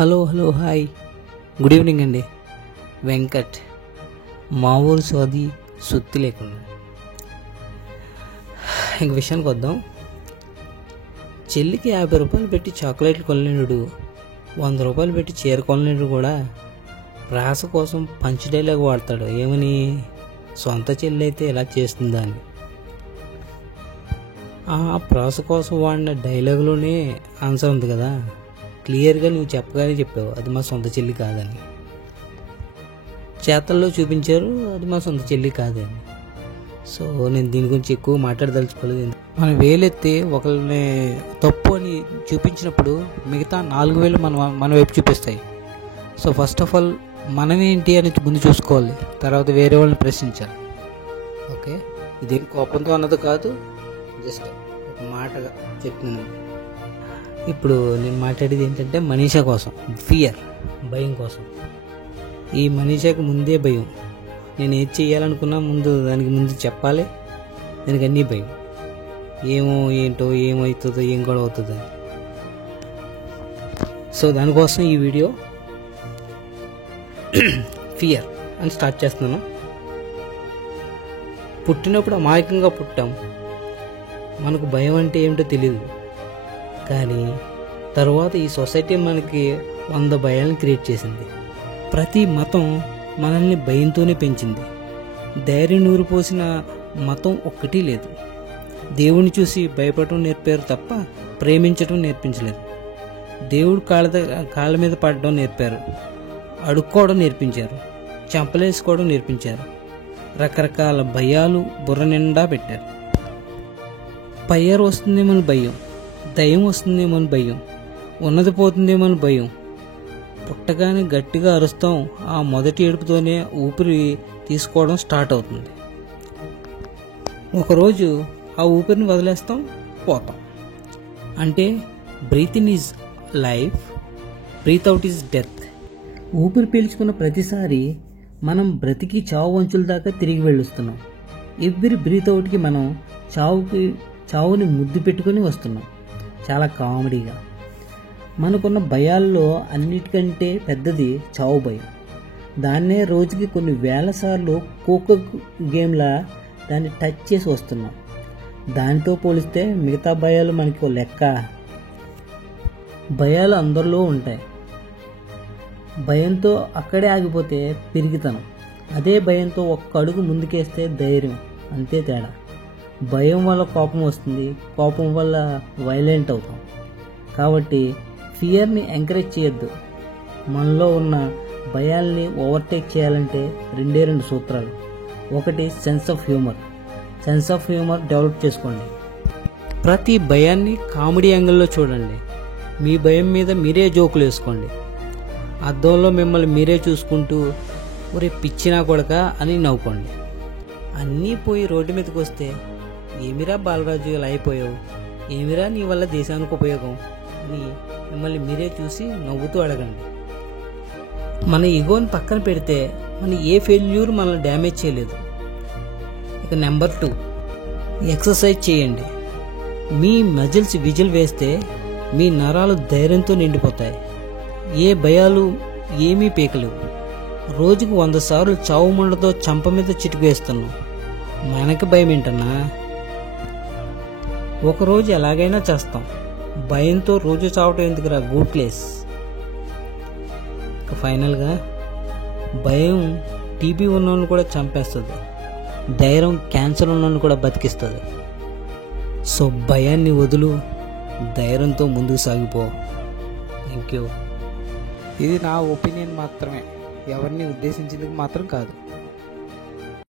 Hello hello hi good evening అండి. వెంకట్ మా ఊరు సోది సుత్తి లేకుండా. ఇంక విషయానికి వద్దాం. చెల్లికి 50 రూపాయలు పెట్టి చాక్లెట్లు కొనలేనుడు, 100 రూపాయలు పెట్టి చీర కొనలేనుడు కూడా ప్రాస కోసం పంచ్ డైలాగ్ వాడతాడు. ఏమని? సొంత చెల్లి అయితే ఇలా చేస్తుందా అని. ఆ ప్రాస కోసం వాడిన డైలాగులోనే ఆన్సర్ ఉంది కదా. క్లియర్గా నువ్వు చెప్పగానే చెప్పావు అది మా సొంత చెల్లి కాదని. చేతల్లో చూపించారు అది మా సొంత చెల్లి కాదని. సో నేను దీని గురించి ఎక్కువ మాట్లాడదలుచుకోలేదు. మనం వేలెత్తి ఒకరిని తప్పు అని చూపించినప్పుడు మిగతా 4 వేలు మన వైపు చూపిస్తాయి. సో ఫస్ట్ ఆఫ్ ఆల్ మనమేంటి అని ముందు చూసుకోవాలి, తర్వాత వేరే వాళ్ళని ప్రశ్నించాలి. ఓకే, ఇదేం కోపంతో అన్నది కాదు, జస్ట్ ఒక మాటగా చెప్తున్నాను. ఇప్పుడు నేను మాట్లాడేది ఏంటంటే మనీషా కోసం, ఫియర్, భయం కోసం. ఈ మనీషాకి ముందే భయం. నేను ఏది చేయాలనుకున్నా దానికి ముందు చెప్పాలి. దానికి అన్నీ భయం. ఏమో ఏంటో, ఏమవుతుందో, ఏం గొడవ అవుతుందో. సో దానికోసం ఈ వీడియో ఫియర్ అని స్టార్ట్ చేస్తున్నాను. పుట్టినప్పుడు అమాయకంగా పుట్టాం, మనకు భయం అంటే ఏమిటో తెలియదు. కానీ తర్వాత ఈ సొసైటీ మనకి 100 భయాలను క్రియేట్ చేసింది. ప్రతి మతం మనల్ని భయంతోనే పెంచింది. ధైర్యం నూరిపోసిన మతం ఒక్కటి లేదు. దేవుడిని చూసి భయపడటం నేర్పారు తప్ప ప్రేమించడం నేర్పించలేదు. దేవుడు కాళ్ళ మీద పడడం నేర్పారు, అడుక్కోవడం నేర్పించారు, చంపలేసుకోవడం నేర్పించారు. రకరకాల భయాలు బుర్ర నిండా పెట్టారు. ఫైర్ వస్తుందేమో భయం, దయ్యం వస్తుందేమో భయం, ఉన్నది పోతుందేమో భయం. పుట్టగానే గట్టిగా అరుస్తాం, ఆ మొదటి ఏడుపుతోనే ఊపిరి తీసుకోవడం స్టార్ట్ అవుతుంది. ఒకరోజు ఆ ఊపిరిని వదిలేస్తాం, పోతాం. అంటే breath in is life, breath out is death. ఊపిరి పీల్చుకున్న ప్రతిసారి మనం బ్రతికి చావు వంచుల దాకా తిరిగి వెళ్ళొస్తున్నాం. ఎవ్రీ బ్రీత్ అవుట్కి మనం చావుని ముద్దు పెట్టుకొని వస్తున్నాం. చాలా కామెడీగా. మనకున్న భయాల్లో అన్నిటికంటే పెద్దది చావు భయం. దాన్నే రోజుకి కొన్ని వేల సార్లు కోకో గేమ్లా దాన్ని టచ్ చేసి వస్తున్నాం. దానితో పోలిస్తే మిగతా భయాలు మనకి లెక్క. భయాలు అందరిలో ఉంటాయి. భయంతో అక్కడే ఆగిపోతే పిరిగితనం. అదే భయంతో ఒక్క అడుగు ముందుకేస్తే ధైర్యం. అంతే తేడా. భయం వల్ల కోపం వస్తుంది, కోపం వల్ల వైలెంట్ అవుతాం. కాబట్టి ఫియర్ని ఎంకరేజ్ చేయొద్దు. మనలో ఉన్న భయాల్ని ఓవర్టేక్ చేయాలంటే 2 సూత్రాలు. ఒకటి సెన్స్ ఆఫ్ హ్యూమర్ డెవలప్ చేసుకోండి. ప్రతి భయాన్ని కామెడీ యాంగిల్లో చూడండి. మీ భయం మీద మీరే జోకులు వేసుకోండి. అద్దంలో మిమ్మల్ని మీరే చూసుకుంటూ ఒరే పిచ్చినా కొడక అని నవ్వుకోండి. అన్నీ పోయి రోడ్డు మీదకి వస్తే ఏమిరా బాలరాజు ఇలా అయిపోయావు, ఏమిరా నీ వల్ల దేశానికి ఉపయోగం అని మిమ్మల్ని మీరే చూసి నవ్వుతూ అడగండి. మన ఈగోని పక్కన పెడితే మన ఏ ఫెయిల్యూర్ మనల్ని డ్యామేజ్ చేయలేదు. ఇక నెంబర్ 2, ఎక్సర్సైజ్ చేయండి. మీ మజిల్స్ విజిల్ వేస్తే మీ నరాలు ధైర్యంతో నిండిపోతాయి. ఏ భయాలు ఏమీ పీకలేవు. రోజుకు 100 సార్లు చావు మండతో చంప మీద చిటికు వేస్తున్నాం. మనకి భయం ఏంటన్నా? ఒకరోజు ఎలాగైనా చేస్తాం. భయంతో రోజు చావటం ఎందుకురా, గూట్లేస్. ఫైనల్గా భయం టీబీ ఉన్నోళ్ళు కూడా చంపేస్తుంది, ధైర్యం క్యాన్సర్ ఉన్నోళ్ళు కూడా బతికిస్తుంది. సో భయాన్ని వదులు, ధైర్యంతో ముందుకు సాగిపో. Thank you. ఇది నా ఒపీనియన్ మాత్రమే, ఎవరిని ఉద్దేశించేందుకు మాత్రం కాదు.